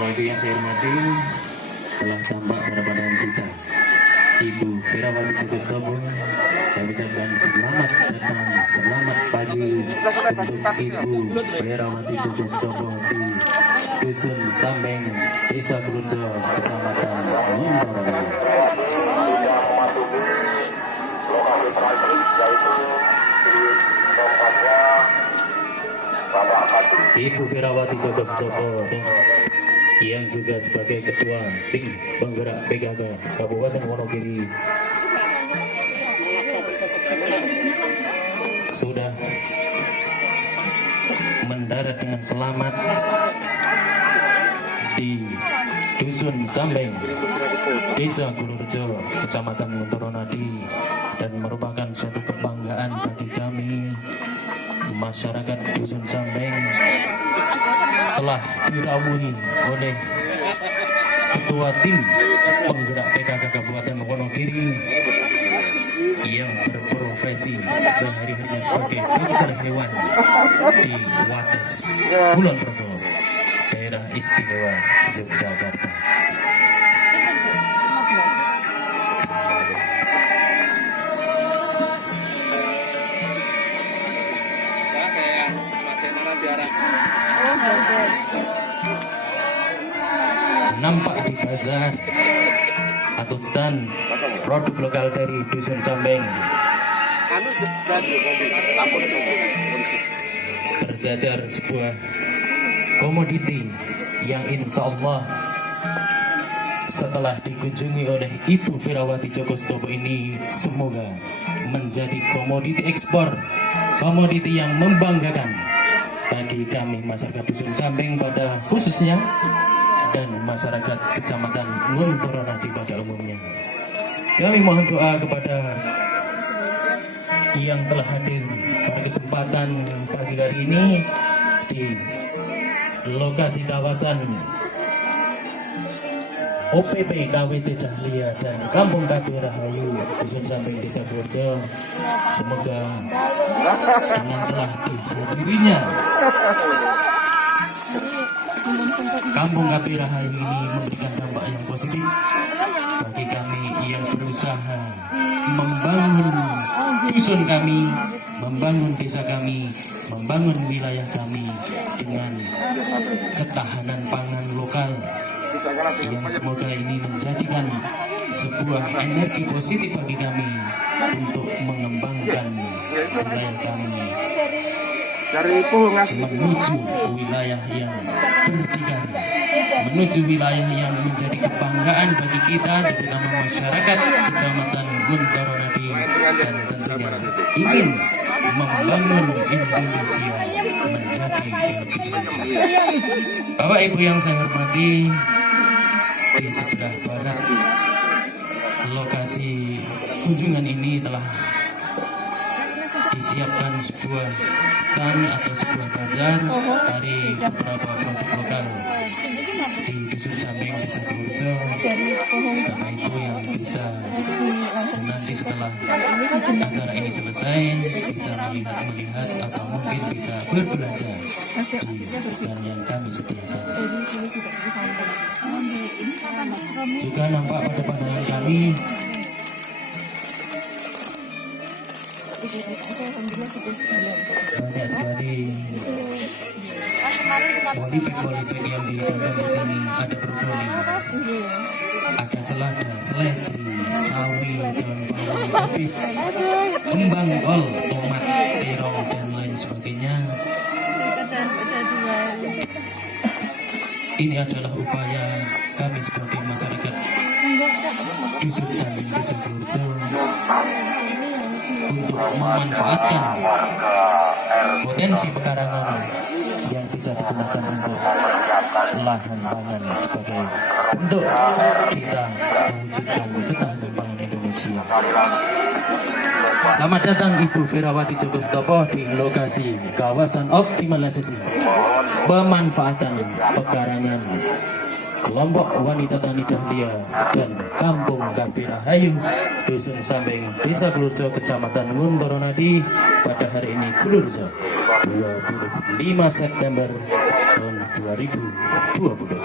Bapak Ibu yang saya hormati, telah tampak pada pandangan kita Ibu Ferawati Jogostopo. Saya ucapkan selamat datang, selamat pagi untuk Ibu Ferawati Jogostopo di Dusun Sambeng, Desa Kurujo, Kecamatan Montoro. Ibu Ferawati Jogostopo yang juga sebagai Ketua Tim Penggerak PKK Kabupaten Wonogiri sudah mendarat dengan selamat di Dusun Sambeng, Desa Kurujo, Kecamatan Montoronadi, dan merupakan suatu kebanggaan bagi kami masyarakat Dusun Sambeng telah dirawuhi oleh Ketua Tim Penggerak PKK Kabupaten Wonogiri yang berprofesi sehari-harinya sebagai dokter hewan di Wates, Kulon Progo, Daerah Istimewa Yogyakarta. Nampak di bazar atau stand produk lokal dari Dusun Sambeng berjajar sebuah komoditi yang insya Allah setelah dikunjungi oleh Ibu Ferawati Jogostopo ini semoga menjadi komoditi ekspor, komoditi yang membanggakan bagi kami masyarakat Dusun Sambeng pada khususnya dan masyarakat Kecamatan Montoronadi pada umumnya. Kami mohon doa kepada yang telah hadir pada kesempatan pagi hari ini di lokasi kawasan OPP KWT Dahlia dan Kampung KB Rahayu Dusun Sambeng Desa Kurujo. Semoga dengan telah dihadirinya Kampung KB Rahayu ini memberikan dampak yang positif bagi kami yang berusaha membangun dusun kami, membangun desa kami, membangun wilayah kami dengan ketahanan pangan lokal, yang semoga ini menjadikan sebuah energi positif bagi kami untuk mengembangkan wilayah kami menuju wilayah yang berdikari, menuju wilayah yang menjadi kebanggaan bagi kita, terutama masyarakat Kecamatan Montoronadi, dan tentunya ingin membangun Indonesia menjadi lebih maju. Bapak Ibu yang saya hormati, di sebelah barat lokasi kunjungan ini telah disiapkan sebuah stand atau sebuah bazar dari beberapa produk lokal di Dusun Sambeng Desa Kurujo. Karena itu yang bisa nanti setelah acara ini selesai bisa melihat atau mungkin bisa berbelanja di stand yang kami sediakan. Juga nampak pada pandangan kami banyak sekali polybag yang ditanam di sini. Ada brokoli, ada selada, seledri, sawi, daun bawang, kubis, kembang kol, tomat, terong, dan lain sebagainya. Ini adalah upaya kami sebagai masyarakat Dusun Sambeng Desa Kurujo untuk memanfaatkan potensi pekarangan yang bisa digunakan untuk lahan pangan sebagai bentuk kita mewujudkan ketahanan pangan Indonesia. Selamat datang Ibu Ferawati Jogostopo di lokasi kawasan optimalisasi pemanfaatan pekarangan kelompok wanita Tani Dahlia dan Kampung Kapirahayu, Dusun Sambeng, Desa Gulurjo, Kecamatan Wondoronadi pada hari ini Gulurjo 25 September tahun 2020.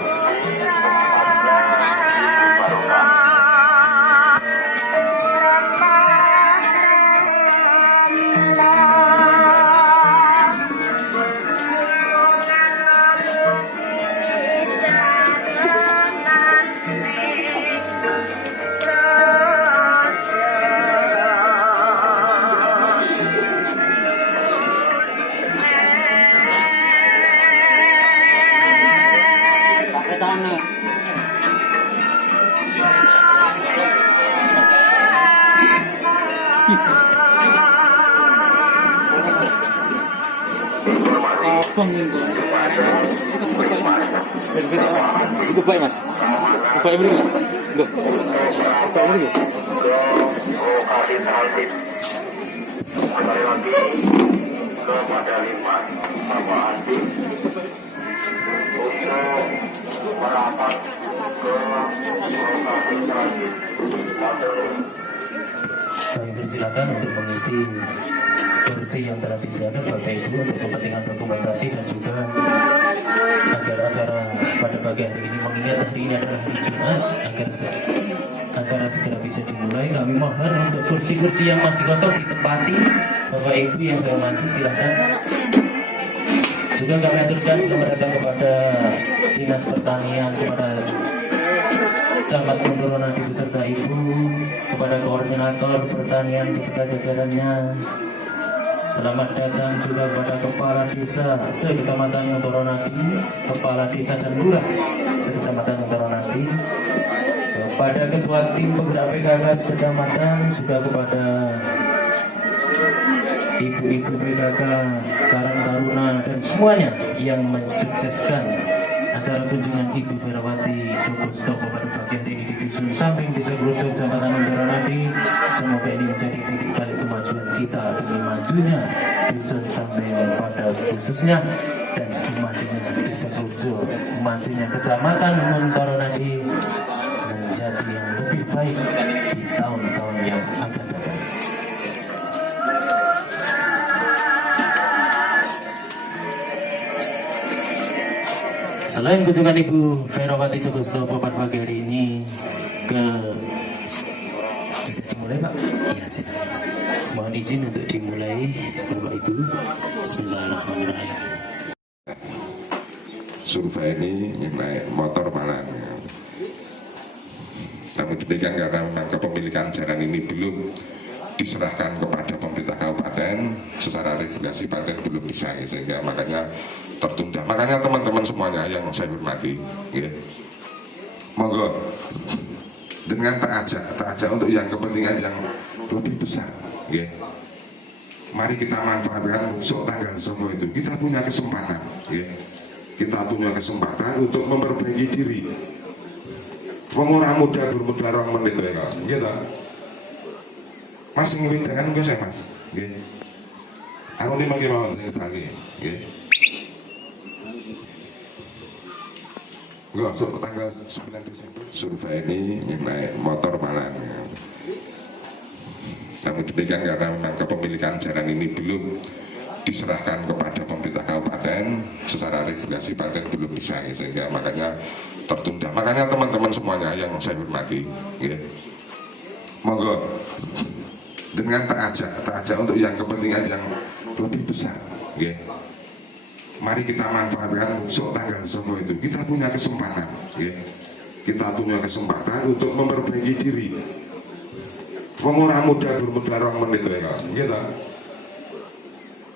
Itu baik mas, baik beri nggak? Enggak, baik beri nggak? Saya persilakan untuk mengisi kursi yang telah disediakan Bapak Ibu untuk kepentingan dokumentasi dan juga agar acara pada pagi hari ini, mengingat hari ini adalah hari Jumat, agar acara segera bisa dimulai. Kami mohon untuk kursi-kursi yang masih kosong ditempati. Bapak Ibu yang saya hormati, silahkan. Juga kami aturkan selamat datang kepada Dinas Pertanian, kepada Camat Wondoronadi beserta Ibu, kepada Koordinator Pertanian beserta jajarannya. Selamat datang juga kepada Kepala Desa se-Kecamatan Wondoronadi, Kepala Desa dan Lurah se-Kecamatan Wondoronadi, kepada Ketua Tim Penggerak PKK se-Kecamatan, juga kepada Ibu-ibu PKK, Karang Taruna dan semuanya yang mensukseskan acara kunjungan Ibu Ferawati Joko Sutopo pada pagi hari ini di Dusun Sambeng, Desa Gulurjo, Kecamatan Wondoronadi. Semoga ini menjadi titik balik kemajuan kita demi majunya Dusun Sambeng pada khususnya, dan majunya Desa Gulurjo, majunya Kecamatan Wondoronadi menjadi yang lebih baik di tahun-tahun yang akan datang. Selain kunjungan Ibu Ferawati Joko Sutopo pada pagi hari ini bisa dimulai Pak? Iya silakan. Mohon izin untuk dimulai Bapak Ibu. Bismillahirrahmanirrahim. Survei ini naik motor malah. Namun demikian karena memang kepemilikan jalan ini belum diserahkan kepada pemerintah kabupaten secara regulasi paten belum bisa, sehingga makanya tertunda. Makanya teman-teman semuanya yang saya hormati, ya, monggo dengan tak ajak untuk yang kepentingan yang lebih besar, ya. Mari kita manfaatkan tanggal semua itu. Kita punya kesempatan, ya. Kita punya kesempatan untuk memperbaiki diri. Mengurang muda bermuda orang menit, ya, gitu. Mas ngewit dengan gue saya mas, ya. Aku 5 kilo saya tadi, ya. Gue tanggal 9 Desember survei ini naik motor malah. Namun demikian karena memang kepemilikan jalan ini belum diserahkan kepada pemerintah kabupaten secara regulasi paten belum bisa, sehingga makanya tertunda. Makanya teman-teman semuanya yang saya hormati, ya, monggo dengan tak ajak untuk yang kepentingan yang lebih besar, ya. Mari kita manfaatkan tanggal semua itu. Kita punya kesempatan, ya. Kita punya kesempatan untuk memperbaiki diri. Mengurang muda bermuda orang menit, ya, gitu.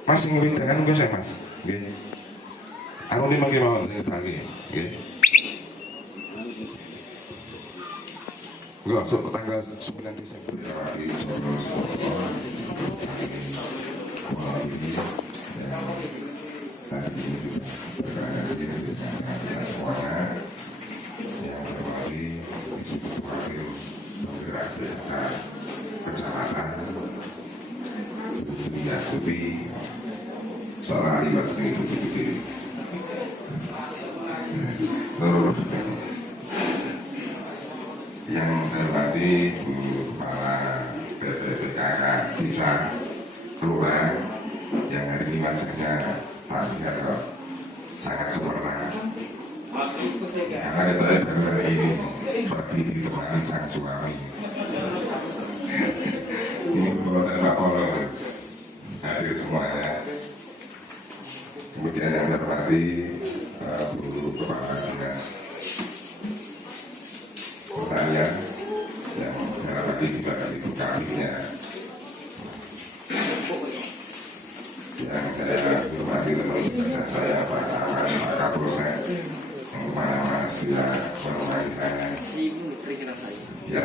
Mas ngewit dengan gue saya mas, ya. Aku 5 kilo saya tadi, ya. Gue tanggal 9 Desember tadi ini berada di semuanya yang berwali Ibu Wakil Penggerak PKK Kecamatan Dunia Suti seorang ahli bahasa Ibu Putri terus saya hormati Bu Kepala BPPKK Desa Kelurahan yang hari ini wajahnya Pak Wiharto sangat sempurna. Karena itu baru hari ini seperti ditemani sang suami. Ini Bapak dan Pak Polo hadir semuanya. Kemudian yang saya hormati Bu Kepala Dinas Pertanian yang dalam hal ini juga Ibu Kabinnya, yang saya hormati teman teman saya Pak Aman, Pak Kapolsek, yang kemana-mana sudah menemani saya. Ya,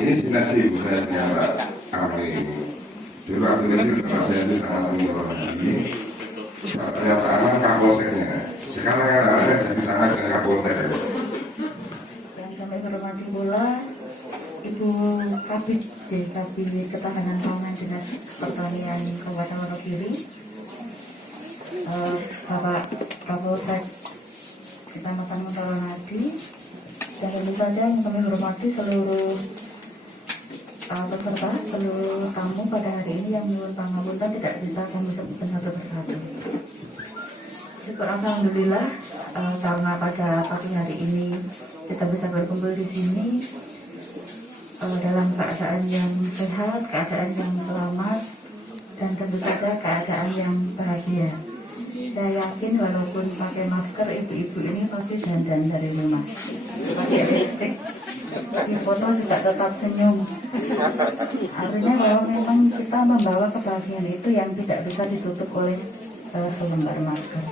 ini dinasti Ibu saya dengan Pak Aman Ibu. Dulu waktu kecil tempat saya itu sangat menyuruh ini. Ternyata Aman Kapolseknya. Sekarang ada jadi sama dengan Kapolsek. Yang kami hormati pula Ibu Kabid Kabid Ketahanan Pangan Dinas Pertanian Kabupaten Wonogiri, Bapak Kapolsek Kecamatan Montaranadi, dan tentu saja yang kami hormati seluruh peserta, seluruh tamu pada hari ini yang menurut pangapunten tidak bisa kami sebutkan satu persatu. Syukur alhamdulillah karena pada pagi hari ini kita bisa berkumpul di sini dalam keadaan yang sehat, keadaan yang selamat, dan tentu saja keadaan yang bahagia. Saya yakin walaupun pakai masker, ibu-ibu ini pasti dandan dari rumah. Pakai lipstick, di foto juga tetap senyum. Artinya bahwa memang kita membawa kebahagiaan itu yang tidak bisa ditutup oleh selembar masker.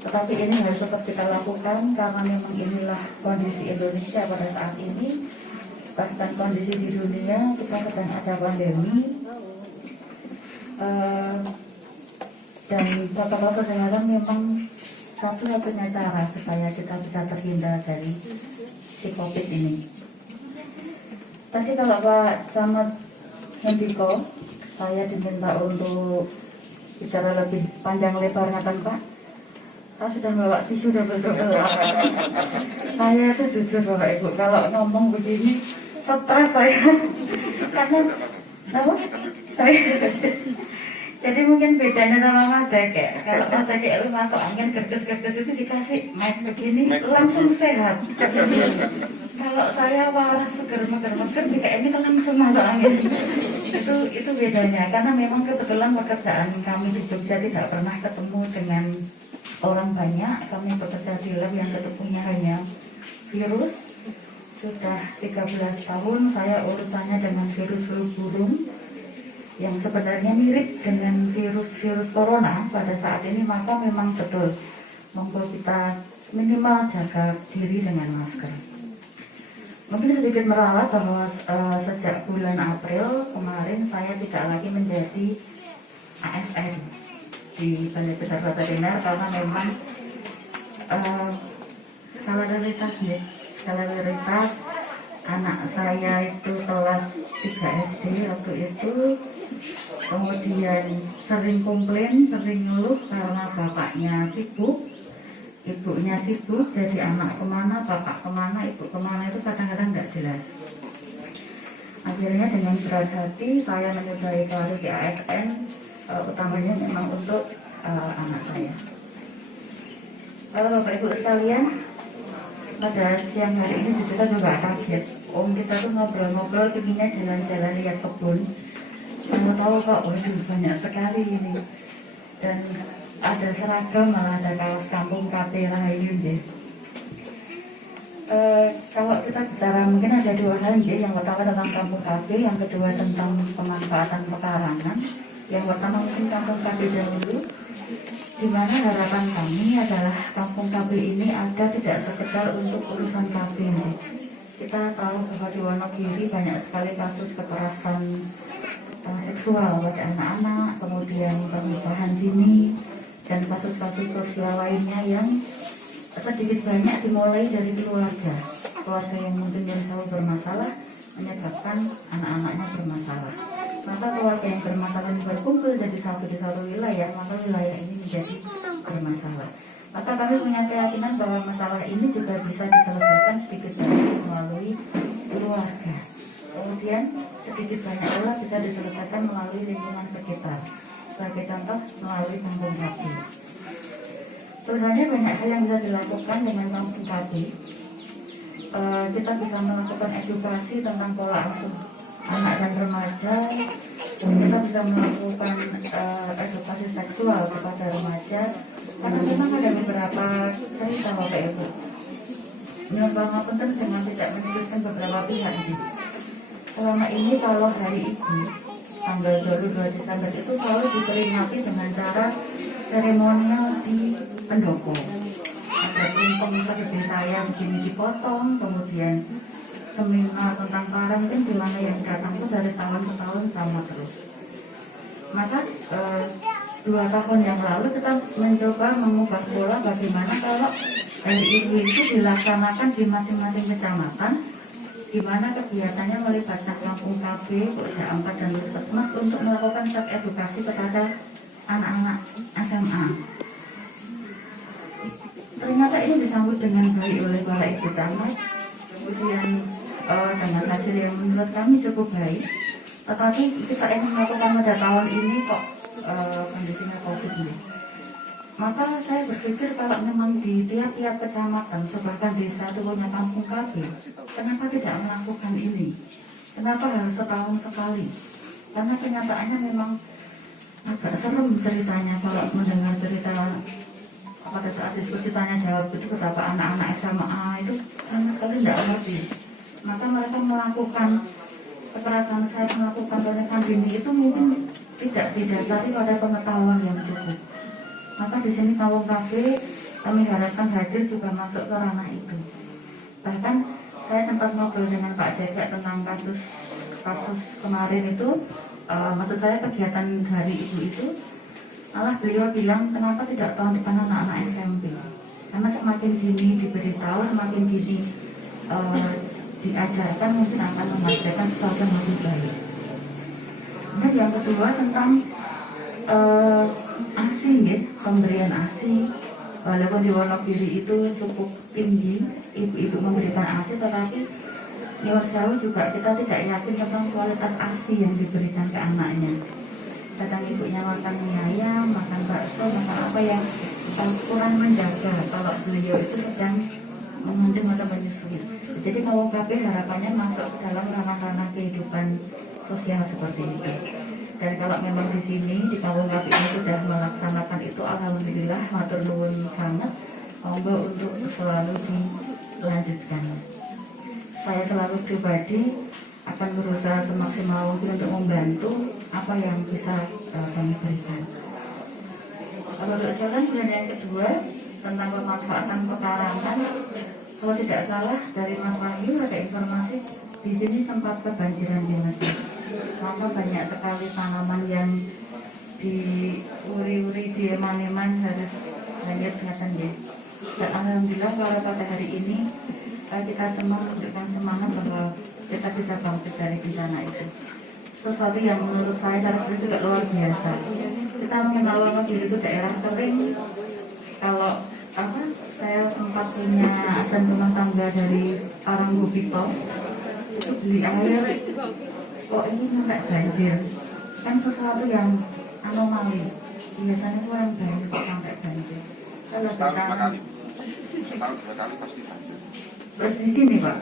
Tetapi ini harus tetap kita lakukan karena memang inilah kondisi Indonesia pada saat ini. Bahkan kondisi di dunia kita sedang ada pandemi. Dan protokol kesehatan memang satu-satunya cara supaya kita bisa terhindar dari si COVID ini. Tadi kalau Pak Camat Hendiko, saya diminta untuk bicara lebih panjang lebar, kan Pak? Saya sudah bawa tisu double-double. Saya itu jujur Bapak Ibu, kalau ngomong begini stres saya. Karena apa? Jadi mungkin bedanya sama Mas Jake. Kalau Mas Jake itu masuk angin kertas-kertas itu dikasih mic begini langsung sehat. Kalau saya waras seger-seger jika ini kan langsung masuk angin. Itu bedanya. Karena memang kebetulan pekerjaan kami di Jogja tidak pernah ketemu dengan orang banyak. Kami bekerja di lab yang ketemunya hanya virus. Sudah 13 tahun saya urusannya dengan virus flu burung yang sebenarnya mirip dengan virus corona pada saat ini, maka memang betul monggo kita minimal jaga diri dengan masker. Mungkin sedikit meralat bahwa sejak bulan April kemarin saya tidak lagi menjadi ASN di Balai Besar Veteriner karena memang skala prioritas anak saya itu kelas 3 SD waktu itu, kemudian sering komplain, sering ngeluh karena bapaknya sibuk, ibunya sibuk, jadi anak kemana, bapak kemana, ibu kemana itu kadang-kadang nggak jelas. Akhirnya dengan berat hati saya menyudahi karir di ASN, utamanya memang untuk anak saya. Bapak Ibu sekalian, pada siang hari ini kita juga kaget. Kita tuh ngobrol-ngobrol, pinginnya jalan-jalan lihat kebun. Tahu kok, waduh banyak sekali ini. Dan ada seragam, malah ada kaos kampung KP Rahayu deh. Kalau kita bicara mungkin ada dua hal deh. Yang pertama tentang kampung KP, yang kedua tentang pemanfaatan pekarangan. Yang pertama mungkin kampung KP dahulu, di mana harapan kami adalah kampung KB ini ada tidak sekedar untuk urusan KB nih. Kita tahu bahwa di Wonogiri banyak sekali kasus kekerasan seksual pada anak-anak, kemudian pernikahan dini, dan kasus-kasus sosial lainnya yang sedikit banyak dimulai dari keluarga yang mungkin yang selalu bermasalah menyebabkan anak-anaknya bermasalah. Maka keluarga yang bermasalah ini berkumpul jadi satu di satu wilayah, maka wilayah ini menjadi bermasalah. Maka kami punya keyakinan bahwa masalah ini juga bisa diselesaikan sedikit banyak melalui keluarga. Kemudian sedikit banyak pula bisa diselesaikan melalui lingkungan sekitar. Sebagai contoh melalui kampung KB. Sebenarnya banyak hal yang bisa dilakukan dengan kampung KB. Kita bisa melakukan edukasi tentang pola asuh anak dan remaja. Kita bisa melakukan edukasi seksual kepada remaja. Karena memang ada beberapa cerita Bapak Ibu. Menurut penting dengan tidak menyebutkan beberapa pihak ini. Selama ini kalau hari Ibu tanggal 22 Desember itu selalu diperingati dengan cara seremonial di pendopo. Ada tumpeng seperti saya begini dipotong, kemudian seminar tentang parenting di mana yang datang itu dari tahun ke tahun sama terus. Maka 2 tahun yang lalu kita mencoba mengubah pola bagaimana kalau hari Ibu itu dilaksanakan di masing-masing kecamatan, di mana kegiatannya melibatkan kampung KB, Pokja 4 dan Puskesmas untuk melakukan seks edukasi kepada anak-anak SMA. Ternyata ini disambut dengan baik oleh para ibu camat, kemudian dengan hasil yang menurut kami cukup baik. Tetapi kita ingin melakukan pada tahun ini kok kondisinya COVID ini. Maka saya berpikir kalau memang di tiap-tiap kecamatan, bahkan desa itu punya kampung KB, kenapa tidak melakukan ini? Kenapa harus setahun sekali? Karena kenyataannya memang agak serem ceritanya kalau mendengar cerita pada saat diskusi tanya jawab itu betapa anak-anak SMA itu sama sekali tidak ngerti. Maka mereka melakukan kekerasan seks, melakukan pernikahan dini itu mungkin tidak didasari pada pengetahuan yang cukup. Maka di sini kampung KB kami harapkan hadir juga masuk ke ranah itu. Bahkan saya sempat ngobrol dengan Pak Jeka tentang kasus kemarin itu, maksud saya kegiatan hari ibu itu, malah beliau bilang kenapa tidak tahun depan anak-anak SMP, karena semakin dini diberitahu, semakin dini diajarkan mungkin akan menghasilkan sesuatu yang lebih baik. Kemudian yang kedua tentang ASI, ya, pemberian ASI. Walaupun di Wonogiri itu cukup tinggi, ibu-ibu memberikan ASI, tetapi di Jauh juga kita tidak yakin tentang kualitas ASI yang diberikan ke anaknya. Kadang ibunya makan mie ayam, makan bakso, makan apa yang kurang menjaga kalau beliau itu sedang mengandung atau menyusui. Jadi kalau KB harapannya masuk dalam ranah-ranah kehidupan sosial seperti itu. Dan kalau memang di sini di kampung KB ini sudah melaksanakan itu, alhamdulillah, matur nuwun sangat, monggo untuk selalu dilanjutkan. Saya selalu pribadi akan berusaha semaksimal mungkin untuk membantu apa yang bisa kami berikan. Kalau untuk jalan bulan yang kedua tentang pemanfaatan pekarangan, kalau tidak salah dari Mas Wahyu ada informasi di sini sempat kebanjiran di masjid. Maka banyak sekali tanaman yang diuri-uri, dieman-eman harus hanyut kelihatan ya. Dan alhamdulillah pada hari ini kita semua menunjukkan semangat bahwa kita bisa bangkit dari bencana itu. Sesuatu yang menurut saya cara juga luar biasa. Kita mengenal Wonogiri itu daerah kering. Kalau saya sempat punya asam rumah tangga dari Arangbopito, itu beli air, kok ini sampai banjir. Kan sesuatu yang anomali. Biasanya kurang banjir sampai banjir. Kalau setahun 2 kali pasti banjir. Terus di sini Pak?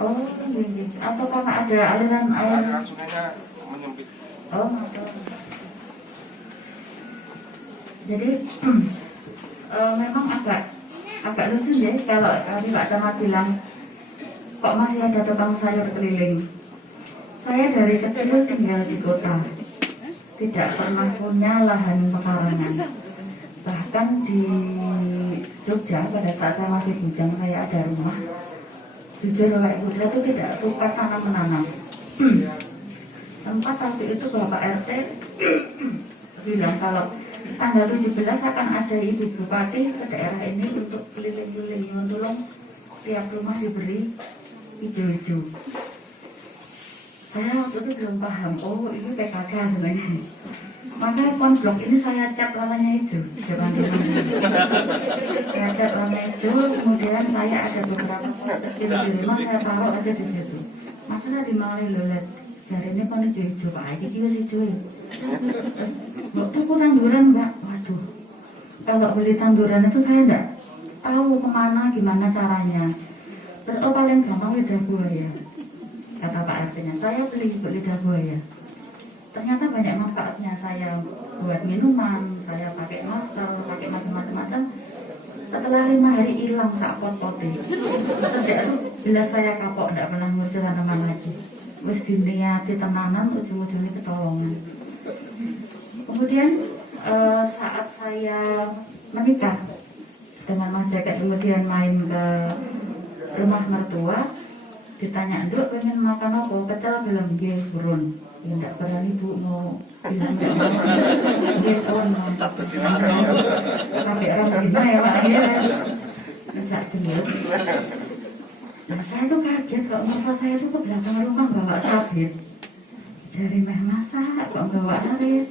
Oh, ini. Atau karena ada aliran air? Aliran sungainya menyempit. Oh, betul. Jadi memang agak lucu ya kalau tadi Pak Camat bilang kok masih ada tukang sayur keliling. Saya dari kecil tinggal di kota, tidak pernah punya lahan pekarangan. Bahkan di Jogja pada saat saya masih bujang, saya ada rumah. Jujur Bapak Ibu, saya itu tidak suka tanam menanam. Sempat waktu itu Bapak RT bilang kalau tanggal 17 akan ada Ibu Bupati ke daerah ini untuk keliling-keliling menolong tiap rumah diberi hijau-hijau. Saya waktu itu belum paham, oh ini PKK sebenarnya. Maka konblok ini saya cat warnanya hijau, jangan saya cat warna hijau, kemudian saya ada beberapa kecil di rumah, saya taruh aja di situ. Maka saya dimarahi lolet, jari ini kan hijau-hijau, Pak, ini juga hijau. Terus, mbak tuku tanduran mbak, waduh. Kalau beli tanduran itu saya enggak tahu kemana, gimana caranya. Terus, oh paling gampang lidah buaya, kata Pak RT-nya. Saya beli lidah buaya. Ternyata banyak manfaatnya. Saya buat minuman, saya pakai masker, pakai macam-macam. Setelah 5 hari hilang sak pot-potnya. Sejak itu bila saya kapok, tidak pernah ngurus tanaman lagi. Wis diniati tenanan, ujung-ujungnya ketolongan. Kemudian saat saya menikah dengan Mas Jeket, kemudian main ke rumah mertua, ditanya, "Nduk pengen makan apa?" Pecel belum, nggih burun. Ya enggak berani Bu mau bilang enggak mau. Nggih pun mau. Tapi orang Cina ya Pak ya. Enggak dulu. Nah, saya tuh kaget kok mertua saya tuh ke belakang rumah bawa sabit. Dari meh masak kok bawa sabit.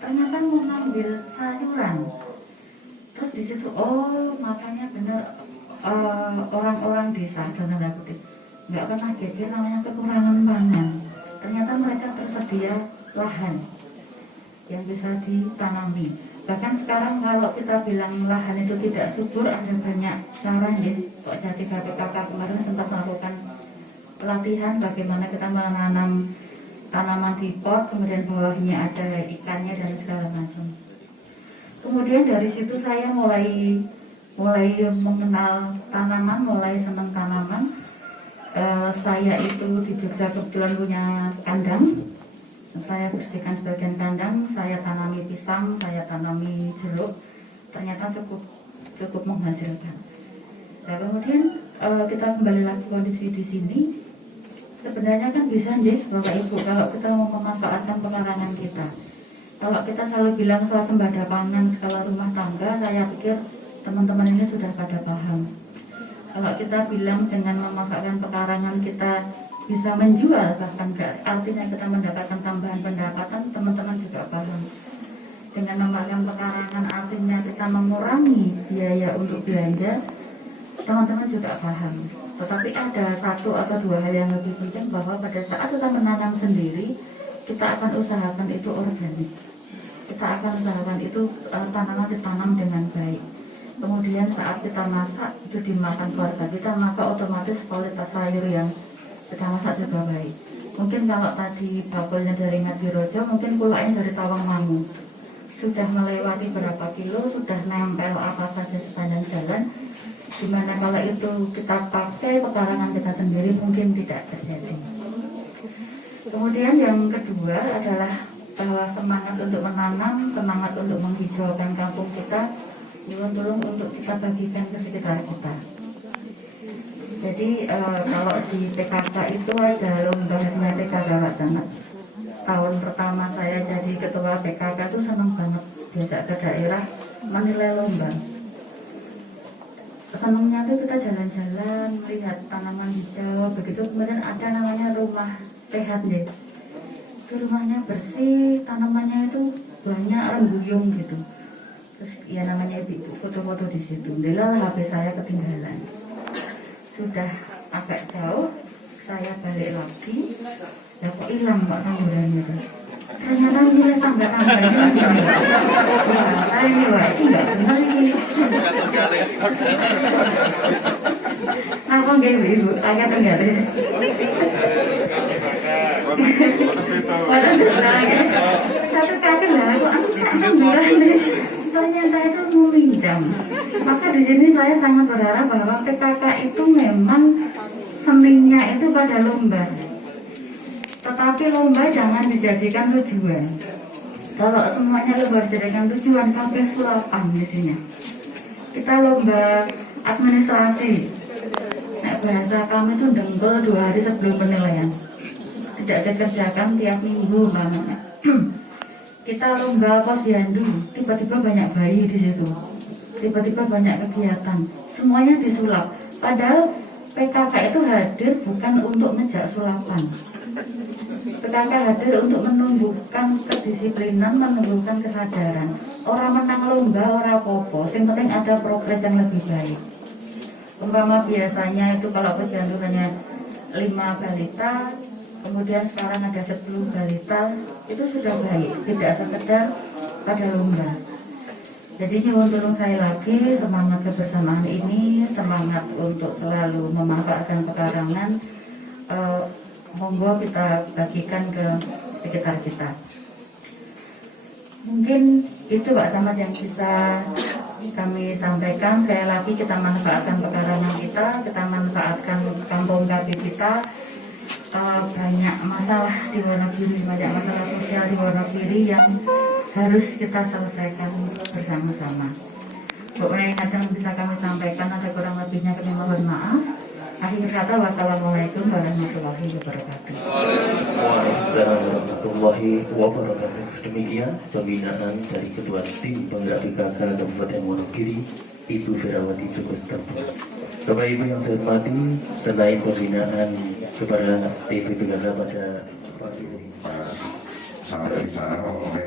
Ternyata mau ngambil sayuran. Terus di situ, oh makanya bener orang-orang desa dalam tanda kutip nggak pernah geger namanya kekurangan pangan. Ternyata mereka tersedia lahan yang bisa ditanami. Bahkan sekarang kalau kita bilang lahan itu tidak subur, ada banyak cara ya. Kok jadi KPKK kemarin sempat melakukan pelatihan bagaimana kita menanam tanaman di pot, kemudian bawahnya ada ikannya dan segala macam. Kemudian dari situ saya mulai mengenal tanaman, mulai senang tanaman. Saya itu di Jogja kebetulan punya kandang. Saya bersihkan sebagian kandang, saya tanami pisang, saya tanami jeruk. Ternyata cukup menghasilkan. Nah, kemudian kita kembali lagi kondisi di sini. Sebenarnya kan bisa nih Bapak Ibu kalau kita mau memanfaatkan pekarangan kita. Kalau kita selalu bilang swasembada pangan skala rumah tangga, saya pikir teman-teman ini sudah pada paham. Kalau kita bilang dengan memanfaatkan pekarangan kita bisa menjual, bahkan artinya kita mendapatkan tambahan pendapatan, teman-teman juga paham. Dengan memanfaatkan pekarangan artinya kita mengurangi biaya untuk belanja, teman-teman juga paham. Tetapi ada 1 atau 2 hal yang lebih penting, bahwa pada saat kita menanam sendiri, kita akan usahakan itu organik. Kita akan usahakan itu tanaman ditanam dengan baik. Kemudian saat kita masak itu dimakan keluarga kita, maka otomatis kualitas sayur yang kita masak juga baik. Mungkin kalau tadi bakulnya dari Ngadirojo, mungkin kulaknya dari Tawangmangu. Sudah melewati berapa kilo, sudah nempel apa saja sepanjang jalan. Dimana kalau itu kita pakai pekarangan kita sendiri mungkin tidak terjadi. Kemudian yang kedua adalah bahwa semangat untuk menanam, semangat untuk menghijaukan kampung kita, tolong untuk kita bagikan ke sekitar kita. Jadi kalau di PKK itu ada lomba matematika gawat banget. Tahun pertama saya jadi ketua PKK itu senang banget diajak ke daerah menilai lomba. Senangnya tuh kita jalan-jalan melihat tanaman hijau, begitu kemudian ada namanya rumah sehat deh. Itu rumahnya bersih, tanamannya itu banyak rembuyung gitu. Terus ya namanya ibu foto-foto di situ. Alhamdulillah HP saya ketinggalan. Sudah agak jauh, saya balik lagi. Ya kok hilang Pak tandurannya tuh. Ternyata nilai tambah-tambahnya gini. Wah, ini Wak, ini nggak benar ini. Apa nggak ibu? Agak tenggara. Satu kali lah, aku alhamdulillah nih. Ternyata itu meminjam. Maka di sini saya sangat berharap bahwa PKK itu memang seninya itu pada lomba. Tetapi lomba jangan dijadikan tujuan. Kalau semuanya lomba dijadikan tujuan, sampai sulapan di sini. Kita lomba administrasi. Nek bahasa kami itu dengkul 2 hari sebelum penilaian. Tidak dikerjakan tiap minggu namanya. Kita lomba posyandu, tiba-tiba banyak bayi di situ, tiba-tiba banyak kegiatan, semuanya disulap. Padahal PKK itu hadir bukan untuk ngejak sulapan, PKK hadir untuk menumbuhkan kedisiplinan, menumbuhkan kesadaran. Orang menang lomba, orang popo, yang penting ada progres yang lebih baik. Umpama biasanya itu kalau posyandu hanya 5 balita, kemudian sekarang ada 10 balita, itu sudah baik, tidak sekedar pada lomba. Jadi nyuwun tulung saya lagi, semangat kebersamaan ini, semangat untuk selalu memanfaatkan pekarangan, monggo kita bagikan ke sekitar kita. Mungkin itu Pak Samad yang bisa kami sampaikan. Sekali lagi kita manfaatkan pekarangan kita manfaatkan kampung KB kita. Banyak masalah di Wonogiri, banyak masalah sosial di Wonogiri yang harus kita selesaikan bersama-sama. Pokoknya yang bisa kami sampaikan, ada kurang lebihnya kami mohon maaf. Akhir kata, wassalamualaikum warahmatullahi wabarakatuh. Waalaikumsalam warahmatullahi wabarakatuh. Demikian pembinaan dari Ketua Tim Penggerak PKK Kabupaten Wonogiri, Ibu Ferawati Joko Stempo. Bapak Ibu yang saya hormati, selain pembinaan kepada tim PKK pada pagi ini, sampai di sana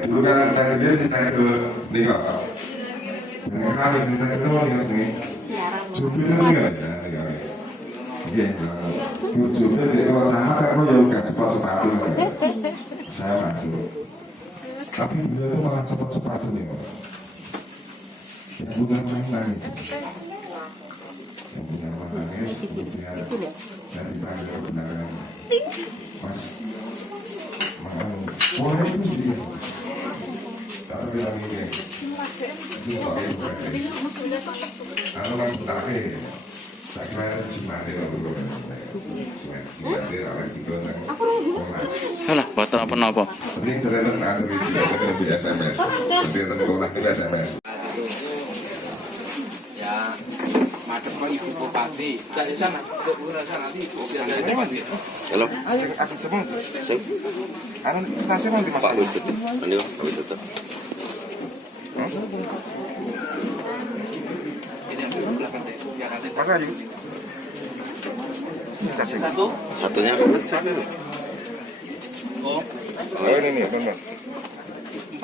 dulu kan tadi dia cerita ke Nika dengan kali cerita ke Nika sini sudah itu ya iya sudah di luar sana kan lo jauh kan sepatu saya masuk tapi beliau itu malah sepatu nih bukan main-main yang punya main-main kemudian saya dipanggil kebenaran mas wah itu dia tapi bilang ini itu pakai kalau kan pakai saya kira cimande dulu cimande orang itu kan Alah, batal apa-apa. sering ternyata ada di SMS ternyata sekolah itu SMS Ya, madep kok ibu bupati. Enggak di sana. Bukan di sana nanti mobil ada di depan gitu. Halo, Aku semua. Anu tasnya mau dimasak. Pak Lutut. Ini Pak Lutut. Maka aja. Satu. Satunya Oh, ini nih benar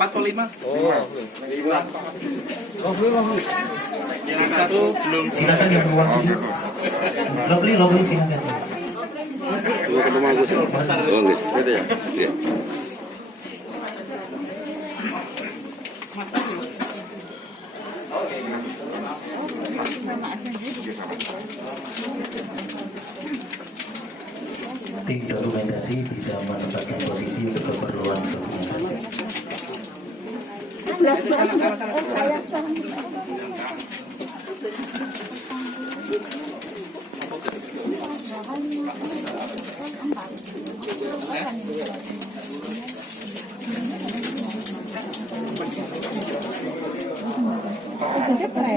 4 atau 5? Yang satu belum. silakan yang keluar dulu. Lovely silakan. dua ketemu aku sih. Oh, gitu ya. Iya. Tim dokumentasi bisa menempatkan posisi untuk keperluan dokumentasi.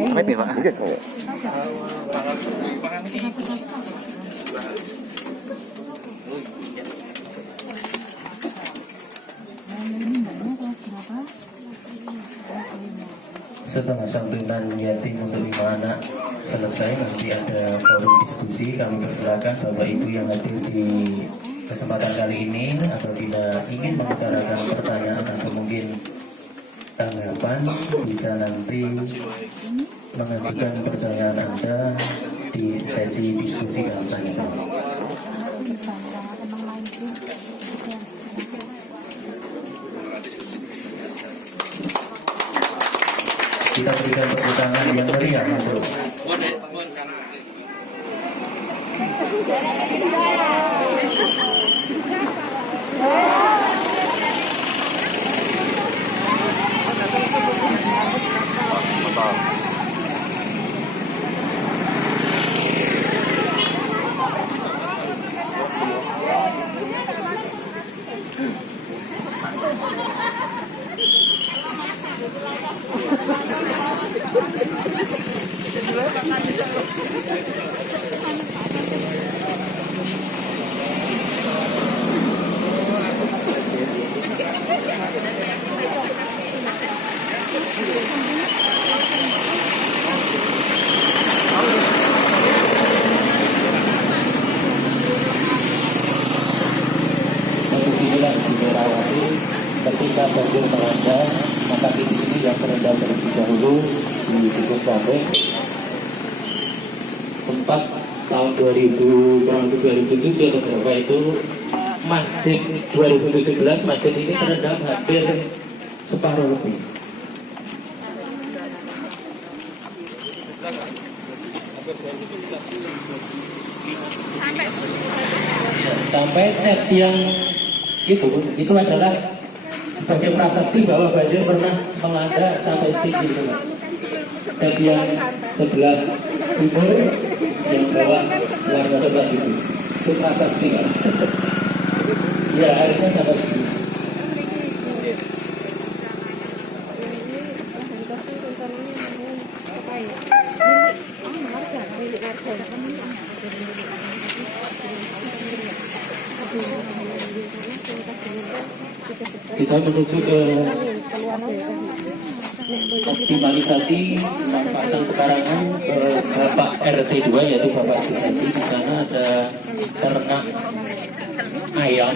Apa ini Pak? Setelah santunan yatim untuk 5 anak selesai, nanti ada forum diskusi. Kami persilakan Bapak Ibu yang hadir di kesempatan kali ini apabila ingin mengutarakan pertanyaan atau mungkin tanggapan, bisa nanti mengajukan pertanyaan Anda di sesi diskusi dan tanya jawab. Kita berikan tepuk tangan yang meriah untuk ketika banjir melanda, maka titik ini yang terendam terlebih dahulu di Dusun Samping. Sempat tahun 2000, kurang lebih 2007 atau berapa itu, masjid 2017 masjid ini terendam hampir separuh lebih. Sampai set yang itu adalah sebagai prasasti bahwa banjir pernah melanda sampai sini gitu, Pak. Set yang sebelah timur yang bawah warga sebelah itu prasasti, Pak. Ya, harusnya sampai sini. Kita menuju ke optimalisasi manfaatan pekarangan ke Bapak RT 2 yaitu Bapak Sujati. Di sana ada ternak ayam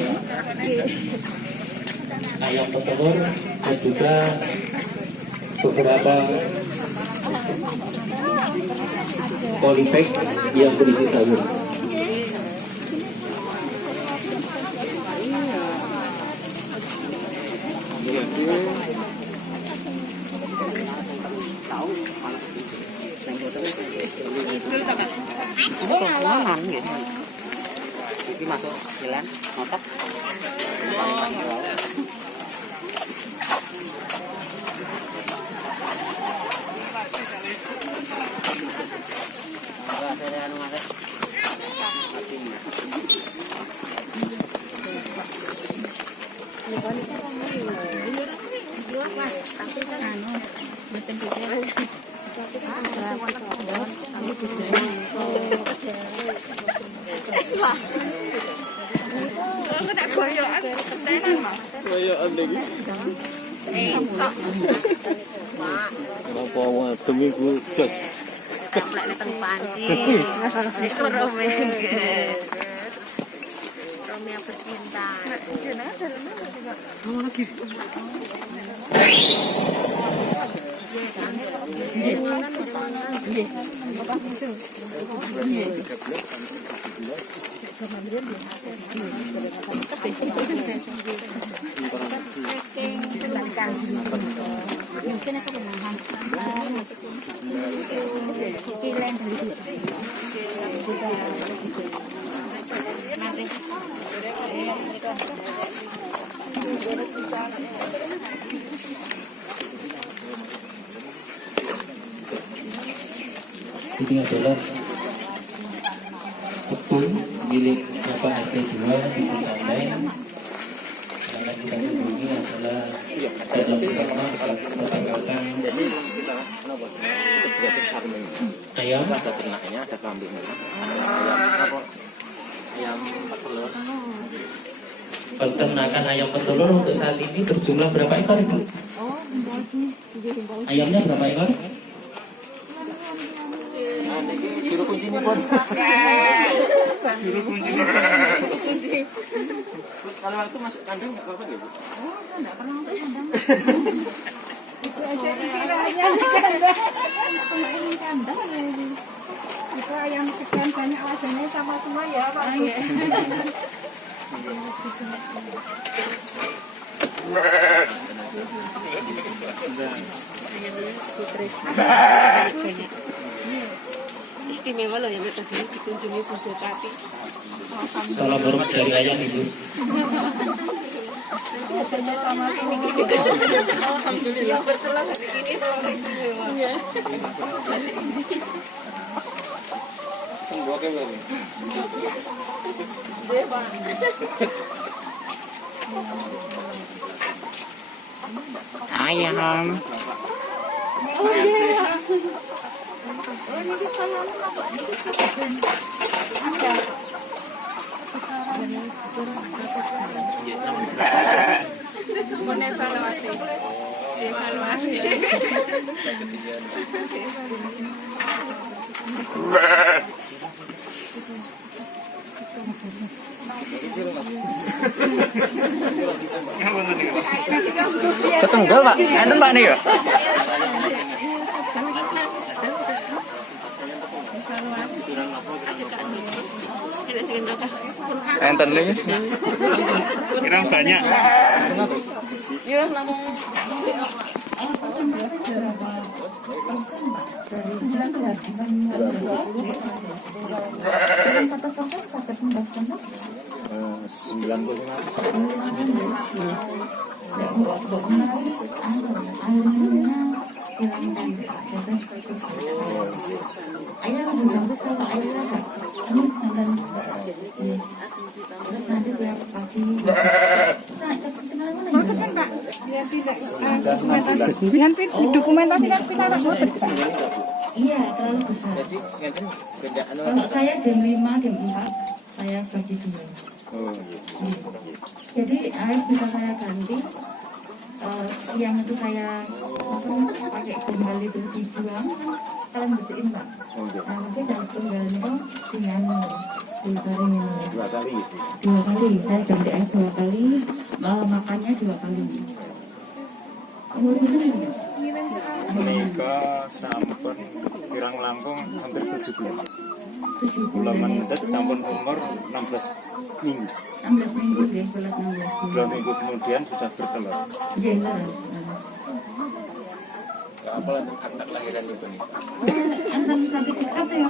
petelur dan juga beberapa polybag yang berisi sayur. Ngalan gitu. Iki masuk jalan motor. Demi gue jos. Kaplek teng panci. Iku Romeo pecinta. Ini adalah kebun milik Bapak RT 2 di Sampai. Yang kita kunjungi adalah dalam pertama menambahkan ayam, Ada ternaknya, ada kambing, ayam petelur. peternakan ayam petelur untuk saat ini berjumlah berapa ekor, Ibu? Ayamnya berapa ekor? Juru kunci ini pun. Juru kunci. Terus kalau waktu masuk kandang nggak apa-apa ya, Bu? Oh, enggak pernah masuk kandang. Itu aja istilahnya kandang ya ini. Itu ayam sekian banyak wajahnya sama semua ya, Pak. Istimewa loh yang tadi dikunjungi Bu Bupati. Salam hormat dari ayam, Ibu. Sama ini Alhamdulillah betul lah hari ini tolong istimewa. Semua ke belum? Ayam. Oh iya. Oh ini di sana apa? Ini di ada. Evaluasi. Setunggal Pak, enten Pak nih ya. Enten lagi. Kira banyak. Iya, namun dokumentasi kan iya terlalu besar. Kalau saya jam 5, jam 4 saya bagi 2. Jadi air bisa saya ganti. Yang itu saya pakai tunggal itu dibuang, kalian bersihin Pak. Nah mungkin dari tunggal itu dengan 2 kali. 2 kali, saya ganti air 2 kali, makannya 2 kali. Umur itu menika sampun kirang langkung hampir 7 bulan. 7 Kula bulan. mendhet sampun umur 16 minggu. 16 minggu ya, bulan 16 2 minggu kemudian sudah bertelur. Iya, leres. Apa akta kelahiran ibu nih? Antam sertifikat ya.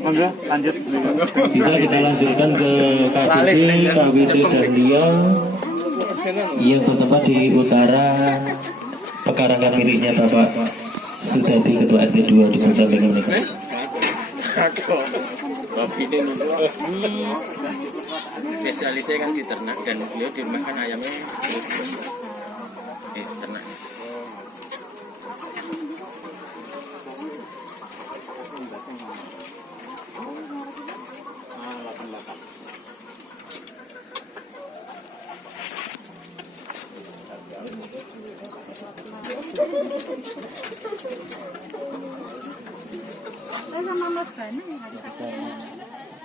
Monggo lanjut. Bisa kita lanjutkan ke KWT Jandia yang bertempat di utara pekarangan miliknya Bapak Sudadi Ketua RT 2 Dusun Sambing Menika. Babi ini spesialisnya kan di ternak dan beliau di rumah kan ayamnya ternak.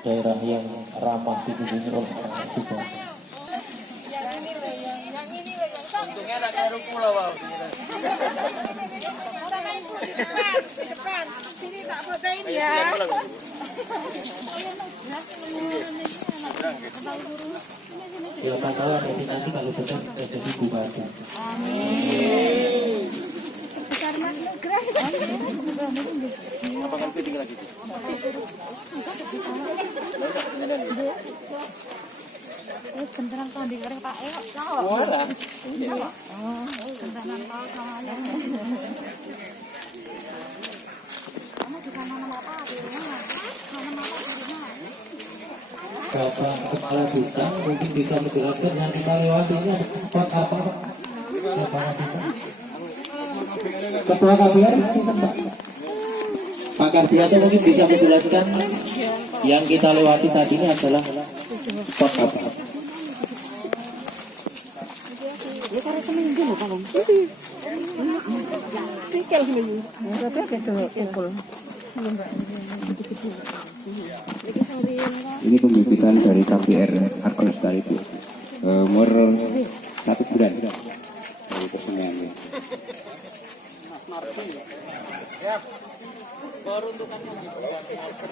Daerah yang ramah di dunia juga. untungnya anak baru pulau wow. Depan, sini tak fotoin ya. Siapa tahu ada nanti kalau besar jadi bupati. Amin. Besar Mas Nugrah. Apa kan tinggal lagi? Genteran kau di goreng Pak Eo. Ora. Oh, genteran kau soalnya. Kamu di mana Bapak? Di rumah. Mana Bapak di rumah? Bapak Kepala Desa mungkin bisa menjelaskan yang kita lewatinya spot apa Pak? Kepala Desa. Ketua KPR Pak Kardiata mungkin bisa menjelaskan yang kita lewati saat ini adalah spot apa? Ya karena seminggu loh kalau. Tikel seminggu. Berapa itu impul? Ini pembibitan dari KPR Agrostari itu umur 1 bulan dari persendiannya.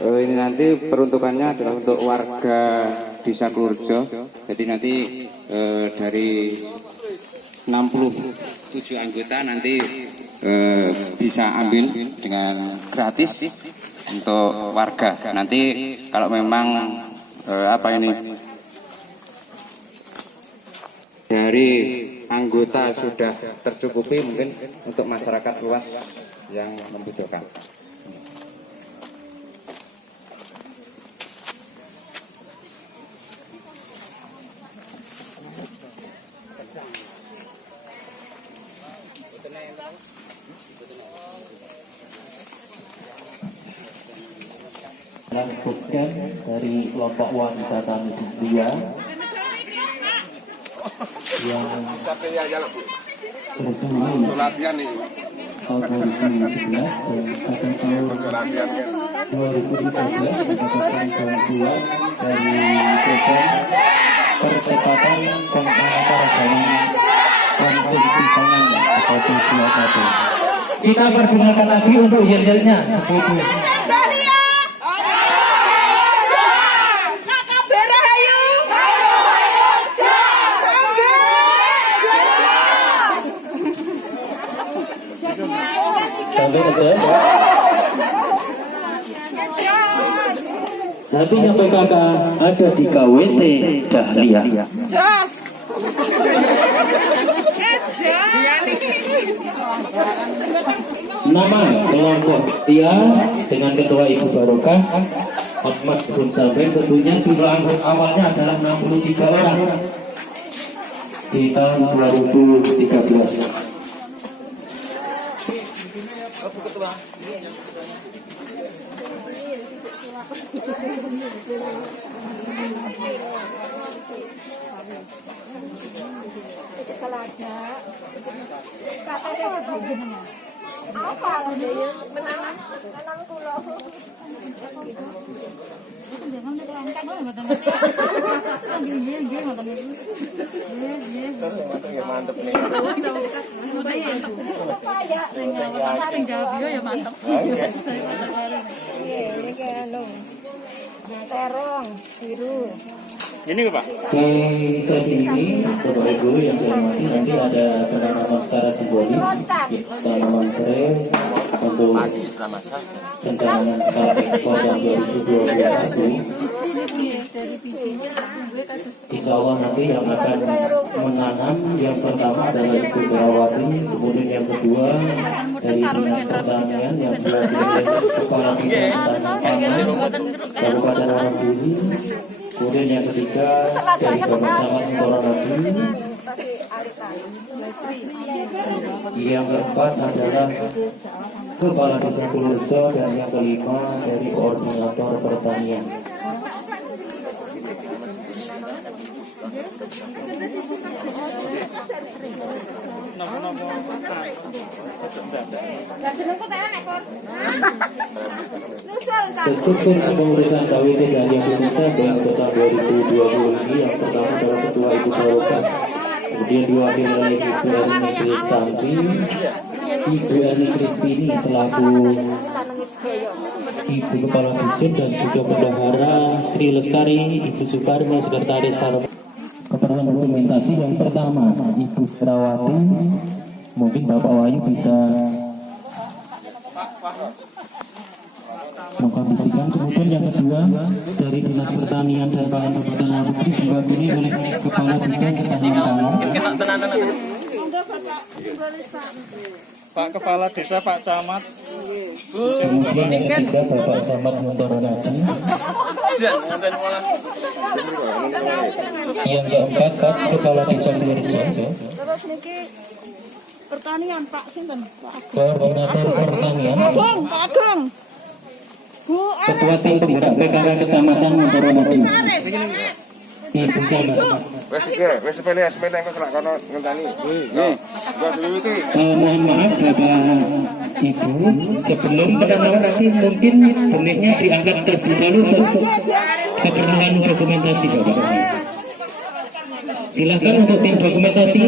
Ini nanti peruntukannya adalah untuk warga Desa Klurjo. Jadi nanti dari 67 anggota nanti bisa ambil dengan gratis untuk warga. Nanti kalau memang dari anggota sudah tercukupi, mungkin untuk masyarakat luas yang membutuhkan. Dan pusken dari kelompok wanita tani 2 yang bertemu latihan nih. tahun 2017 dan pada tahun 2013 mendapatkan bantuan dari program percepatan dan pengacaragaman konsumsi pangan atau P2K. Kita pergunakan lagi untuk yel-yelnya. Sampai aja. Nantinya PKK ada di KWT Dahlia. Nama kelompok Tia dengan Ketua Ibu Barokah Ahmad Hussein Saben, tentunya jumlah anggota awalnya adalah 63 orang di tahun 2013. Mantep nih. terong biru. Ini Pak. Di sesi ini, Bapak Ibu yang saya hormati, nanti ada penanaman secara simbolis, tanaman serai untuk pencalonan skala ekspor tahun 2021. Insya Allah nanti yang akan menanam yang pertama adalah Ibu Berawati, kemudian yang kedua dari Dinas Pertanian yang diwakili Kepala Bidang Tanam Pangan Kabupaten Wonogiri. Kemudian yang ketiga dari Bapak Koronasi. Yang keempat adalah Kepala Desa Purworejo, dan yang kelima dari Koordinator Pertanian. Struktur kepengurusan KWT Dahlia Indonesia untuk tahun 2020 ini yang pertama adalah Ketua Ibu Barokah, kemudian diwakili oleh Ibu Erni Kristanti, Ibu Erni Kristini selaku Ibu Kepala Dusun, dan juga Bendahara Sri Lestari, Ibu Suparno, Sekretaris Sarwa. Keperluan dokumentasi yang pertama Ibu Berawati, mungkin Bapak Wahyu bisa mengkondisikan. Kemudian yang kedua dari Dinas Pertanian dan Pangan Kabupaten Wonogiri diwakili oleh Kepala Bidang Ketahanan Pangan. Pak Kepala Desa, Pak Camat. Kemudian yang ketiga Bapak Camat Muntoro Naji. Yang keempat Pak Kepala Desa Purworejo. Terus niki pertanian Pak sinten? Koordinator Pertanian. Pak Agung. Bu Ketua Tim Penggerak PKK Kecamatan Muntoro Naji. Ibu Camat. Wes sepele engko kelak kono ngenteni. Mohon maaf Bapak Ibu, sebelum penanaman nanti mungkin benihnya diangkat terlebih dahulu untuk keperluan dokumentasi Bapak. Silakan untuk tim dokumentasi.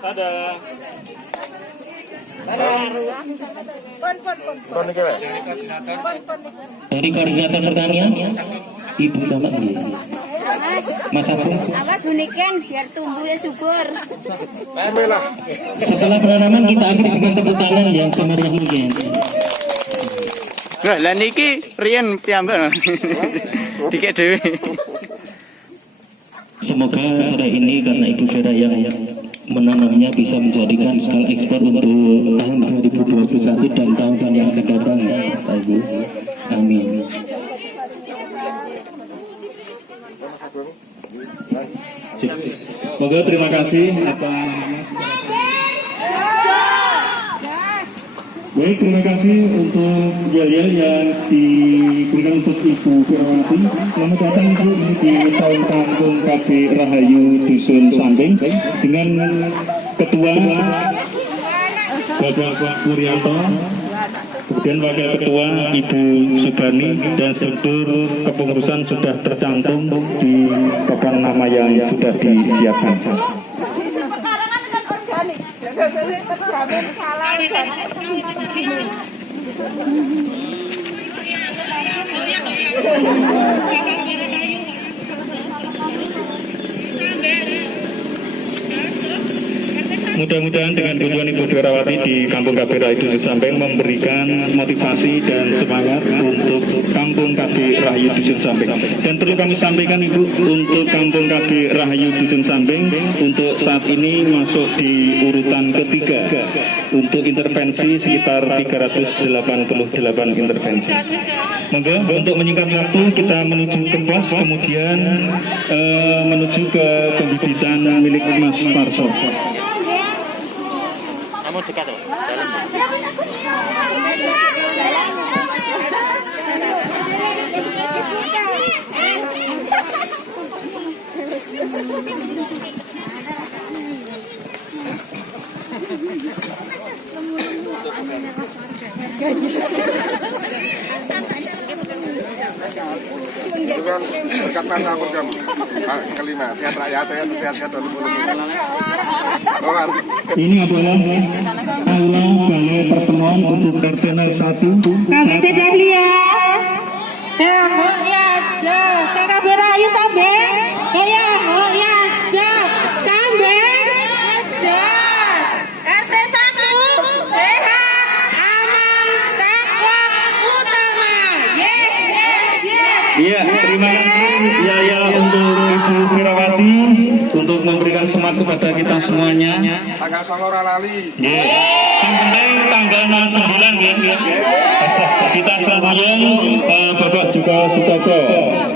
Ada. Dari Koordinator Pertanian, Ibu Camat. Mas Agung. awas bunikan biar tumbuhnya subur. Setelah penanaman kita akhiri dengan tepuk tangan yang semeriah mungkin. Lah niki riyen piyambak. Dikek dhewe. Semoga sore ini karena Ibu Vera yang menanamnya bisa menjadikan skala ekspor untuk tahun 2021 dan tahun-tahun yang akan datang, Pak Ibu. Amin. Moga terima kasih Baik, terima kasih untuk yel-yel yang diberikan untuk Ibu Berawati. Selamat datang Ibu di tahun kampung KB Rahayu Dusun Samping dengan Ketua Bapak Puryanto, Kemudian Wakil Ketua Ibu Subani dan struktur kepengurusan sudah tercantum di papan nama yang sudah disiapkan. Pekarangan kan organik. Jadi terjamin salah dan Mudah-mudahan dengan kunjungan Ibu Firawati di Kampung KB Rahayu Dusun Sambeng memberikan motivasi dan semangat untuk Kampung KB Rahayu Dusun Sambeng. Dan perlu kami sampaikan Ibu, untuk Kampung KB Rahayu Dusun Sambeng untuk saat ini masuk di urutan ketiga untuk intervensi sekitar 388 intervensi. Maka untuk menyingkat waktu kita menuju ke pos, kemudian menuju ke pembibitan milik Mas Parso. Kamu dekat ya? Itu kan berkat masa program kelima, sehat rakyat, sehat dulu. Ini adalah aula balai pertemuan untuk RT 01. KBT Dahlia. Ya, ya, KKB Rahayu Sambeng. Ya, ya, Sambeng. RT 1 sehat, aman, takwa utama. Yes. Iya, terima kasih ya untuk Ibu Firawati untuk memberikan semangat kepada kita semuanya. Tanggal 9 lali. Yang penting tanggal 9 ya. Kita sambung Bapak juga Sutopo.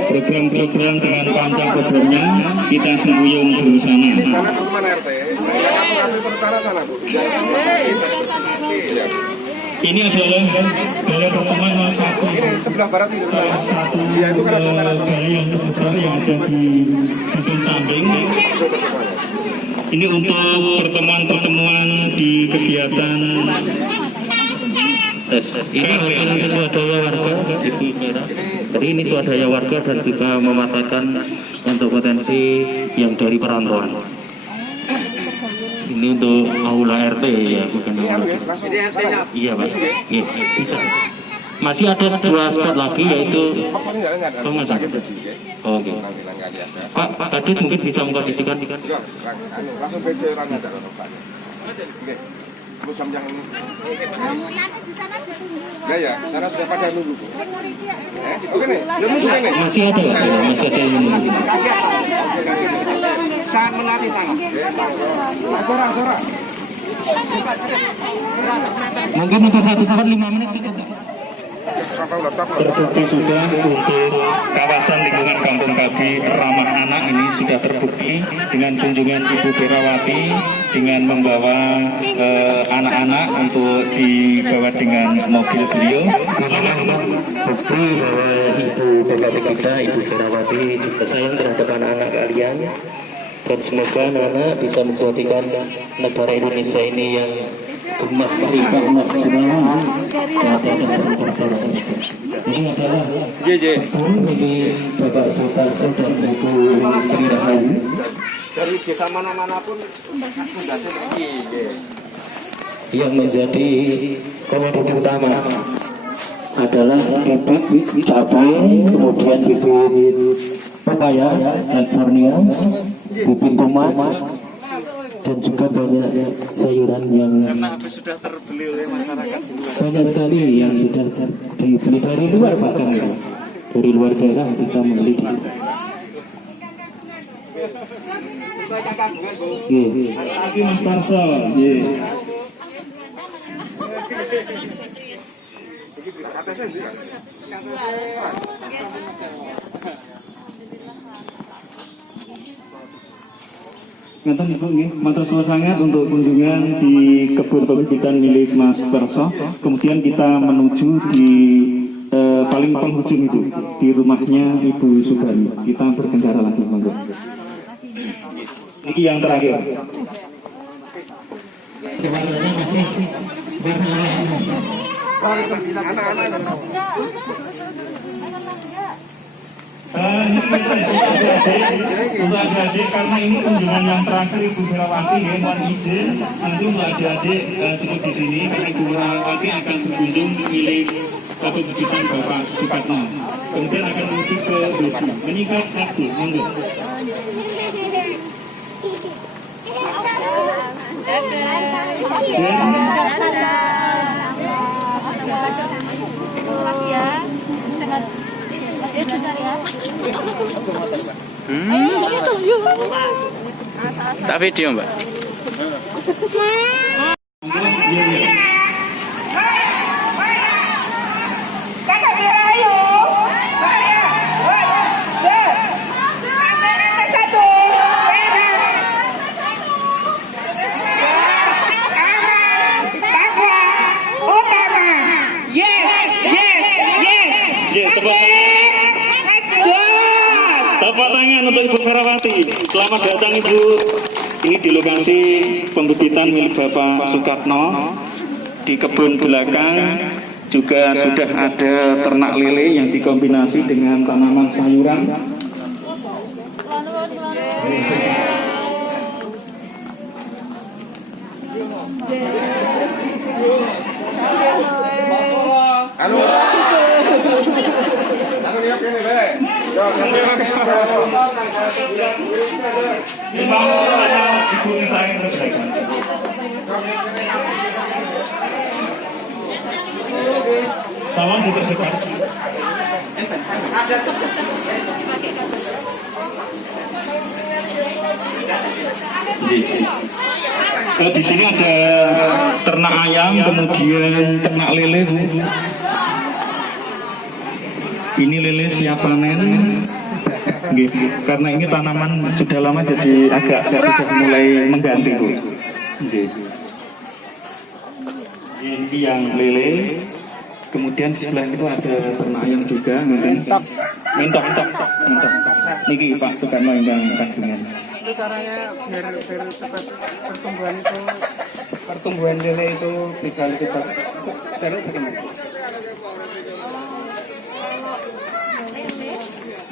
Program-program dengan panjang programnya kita sambung dulu sana. Sana dokumen RT. Kamu perkara sana, Bu. Ini adalah balai pertemuan nomor 1. Ini sebelah barat itu. Salah satu balai yang terbesar yang ada di Dusun Sambeng. Ini untuk pertemuan-pertemuan di kegiatan ini swadaya warga, Ibu Mira. Jadi ini swadaya warga dan juga mematakan untuk potensi yang dari perantauan. Ini untuk aula RT ya, bukan aula. Iya Pak. Iya, bisa. Masih ada 2 spot lagi yaitu Oke. Pak Kadis mungkin bisa mengkondisikan. Langsung BC orang ada Oke. Terus yang ini. Ya, karena sudah pada nunggu. Oke nih, nunggu nih. Masih ada yang menunggu. Sangat menanti sangat. Zora. Mungkin untuk 1 saat 5 menit cukup. Terbukti sudah untuk kawasan lingkungan Kampung KB ramah anak ini sudah terbukti dengan kunjungan Ibu Firawati dengan membawa anak-anak untuk dibawa dengan mobil beliau. Bukti bahwa Ibu PKP kita, Ibu Firawati juga sayang terhadap anak-anak kalian. Dan semoga anak-anak bisa menjadikan negara Indonesia ini yang gemah berikah semua. Ini adalah bagi Bapak Sultan dan Ibu Sri Rahayu. Dari desa mana-mana pun yang menjadi komoditi utama adalah bibit cabai, kemudian bibit pepaya dan kurnia, bibit tomat, dan juga banyak sayuran yang sudah terbeli oleh masyarakat. Banyak sekali yang sudah dibeli dari luar, bahkan dari luar daerah bisa membeli di sini. Lagi Mas Parso. Ngeten Ibu nggih, matur suwun sangat untuk kunjungan di kebun pembibitan milik Mas Parso. Kemudian kita menuju di paling penghujung itu, di rumahnya Ibu Subani. Kita berkendara lagi, monggo. Ini yang terakhir. Untuk adik-adik, karena ini kunjungan yang terakhir Ibu Ferawati, ya, mohon izin nanti untuk adik-adik cukup di sini karena Ibu Ferawati akan berkunjung milik satu kejutan Bapak Sukatno. Kemudian akan menuju ke Doji. Meningkat aku, monggo. Tak video Mbak. Tepuk tangan untuk Ibu Ferawati. Selamat datang Ibu. Ini di lokasi pembibitan milik Bapak Sukatno. Di kebun belakang juga sudah ada ternak lele yang dikombinasi dengan tanaman sayuran. Salam dipercepat. Di sini ada ternak ayam, kemudian ternak lele, Bu. Ini lele siap panen. Karena ini tanaman sudah lama jadi agak sudah mulai mengganti, Bu. Ini yang lele. Kemudian di sebelah itu ada ternak ayam juga, mintok. Niki Pak Sukatno ingkang kagungan. Itu caranya biar cepat pertumbuhan lele itu bisa lebih bagus. Dari bagaimana?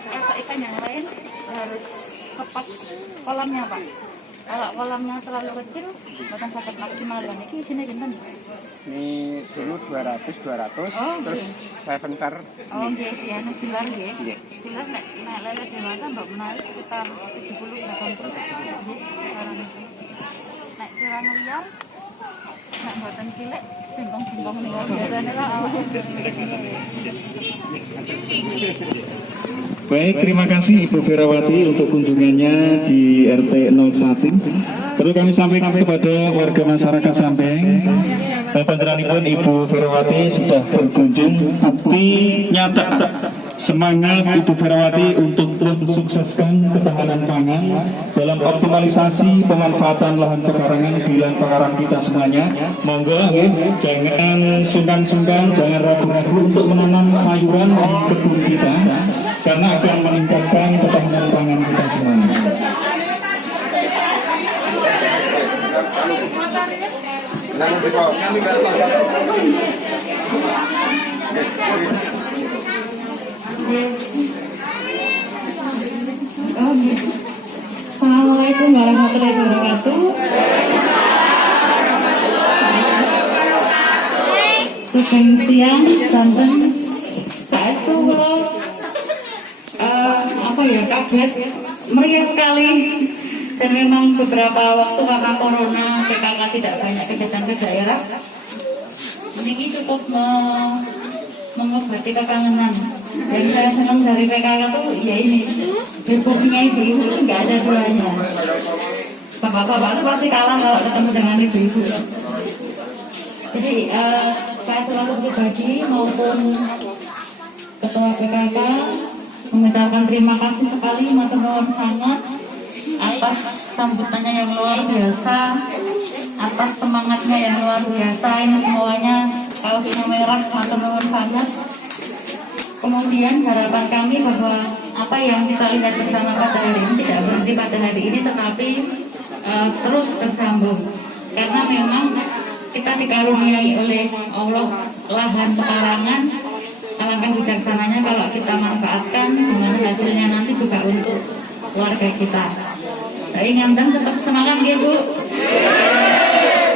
Kalau ikan yang lain harus tepat kolamnya Pak. Kalau kolamnya terlalu kecil, bahkan sakit maksimal. Ini sini gimana? Ini dulu 200, terus saya pencar. Oh, iya, pilar ya. Pilar nek lele dewasa mbak menarik sekitar 70-80. Nek pilar liar, nek buatan cilik, singkong-singkong nih. Biasanya lah. Baik, terima kasih Ibu Ferawati untuk kunjungannya di RT 01. Perlu kami sampaikan kepada warga masyarakat Sampeng, panjenenganipun Ibu Ferawati sudah berkunjung, bukti nyata semangat Ibu Ferawati untuk mensukseskan ketahanan pangan dalam optimalisasi pemanfaatan lahan pekarangan di lahan pekarangan kita semuanya. Monggo, jangan sungkan-sungkan, jangan ragu-ragu untuk menanam sayuran di kebun kita, karena akan meningkatkan ketahanan pangan kita semuanya. Assalamualaikum warahmatullahi wabarakatuh. Selamat siang, Banten. Saya itu kaget, meriah sekali. Dan memang beberapa waktu karena corona, PKK tidak banyak kegiatan ke daerah. Ini cukup mengobati kekangenan. Dan saya senang dari PKK tuh ya ini, hebohnya ibu-ibu itu nggak ada duanya. Bapak-bapak itu pasti kalah kalau ketemu dengan ibu-ibu. Jadi saya selalu pribadi maupun ketua PKK mengucapkan terima kasih sekali, matur nuwun sangat atas sambutannya yang luar biasa, atas semangatnya yang luar biasa. Ini semuanya kaosnya merah, matur nuwun sangat. Kemudian harapan kami bahwa apa yang kita lihat bersama pada hari ini tidak berhenti pada hari ini, tetapi terus bersambung. Karena memang kita dikaruniai oleh Allah lahan pekarangan, alangkah bijaksananya kalau kita manfaatkan, dimana hasilnya nanti juga untuk keluarga kita. Saya ngandang tetap semangat ya Bu.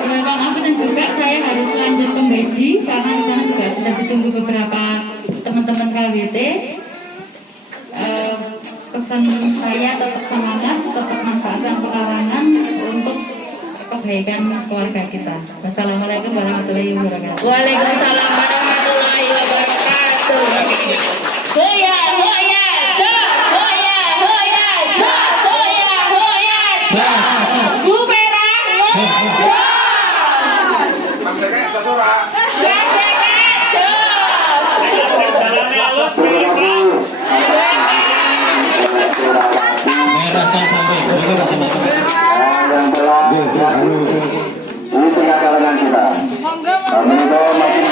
Selain apa dan juga saya harus lanjut ke Beji karena di sana juga sudah ditunggu beberapa teman-teman KWT. Pesan saya tetap semangat, tetap manfaatkan pekarangan untuk kebaikan keluarga kita. Wassalamualaikum warahmatullahi wabarakatuh. Waalaikumsalam warahmatullahi wabarakatuh. Hoya hoya ja, hoya hoya ja, hoya hoya ja. Bu Vera ja. Mas Eke sesora. Merahkan sampai masing-masing. Ini tengah kalangan kita. Kami itu makin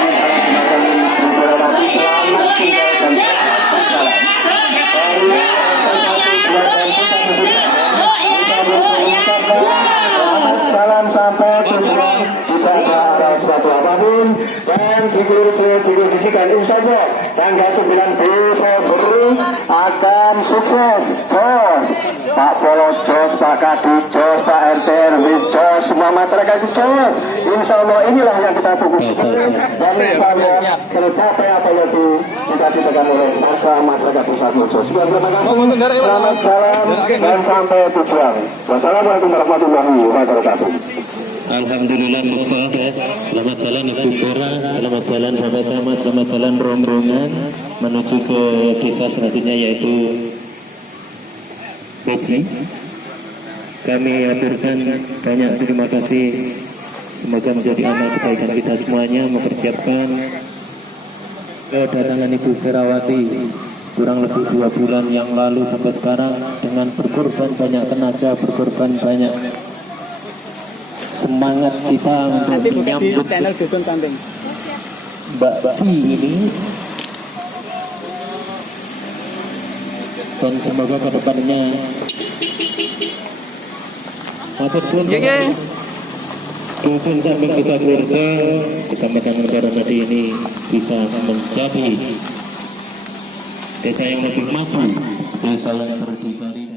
salam sampai tujuan, tidak ada suatu apapun dan dikondisikan insya Allah tanggal 9 Desember akan sukses. Jos Pak Polo jos, Pak Kadu jos, Pak RT RW jos, semua masyarakat itu jos. Insya Allah inilah yang kita tunggu dan insya Allah tercapai apa yang dicita-citakan oleh masyarakat pusat jos. Terima kasih, selamat jalan dan sampai tujuan. Wassalamualaikum warahmatullahi wabarakatuh. Alhamdulillah sukses. Selamat jalan Ibu Vera, selamat jalan sahabat Camat, selamat jalan rombongan menuju ke desa selanjutnya yaitu Beji. Kami aturkan banyak terima kasih. Semoga menjadi amal kebaikan kita semuanya mempersiapkan kedatangan Ibu Verawati kurang lebih 2 bulan yang lalu sampai sekarang dengan berkorban banyak tenaga, berkorban banyak semangat kita untuk menyambut channel Dusun Samping Mbak ini, dan semoga ke depannya apapun Dusun Samping Desa Purworejo Kecamatan Mudaromadi ini bisa menjadi desa yang lebih maju, desa yang berdikari.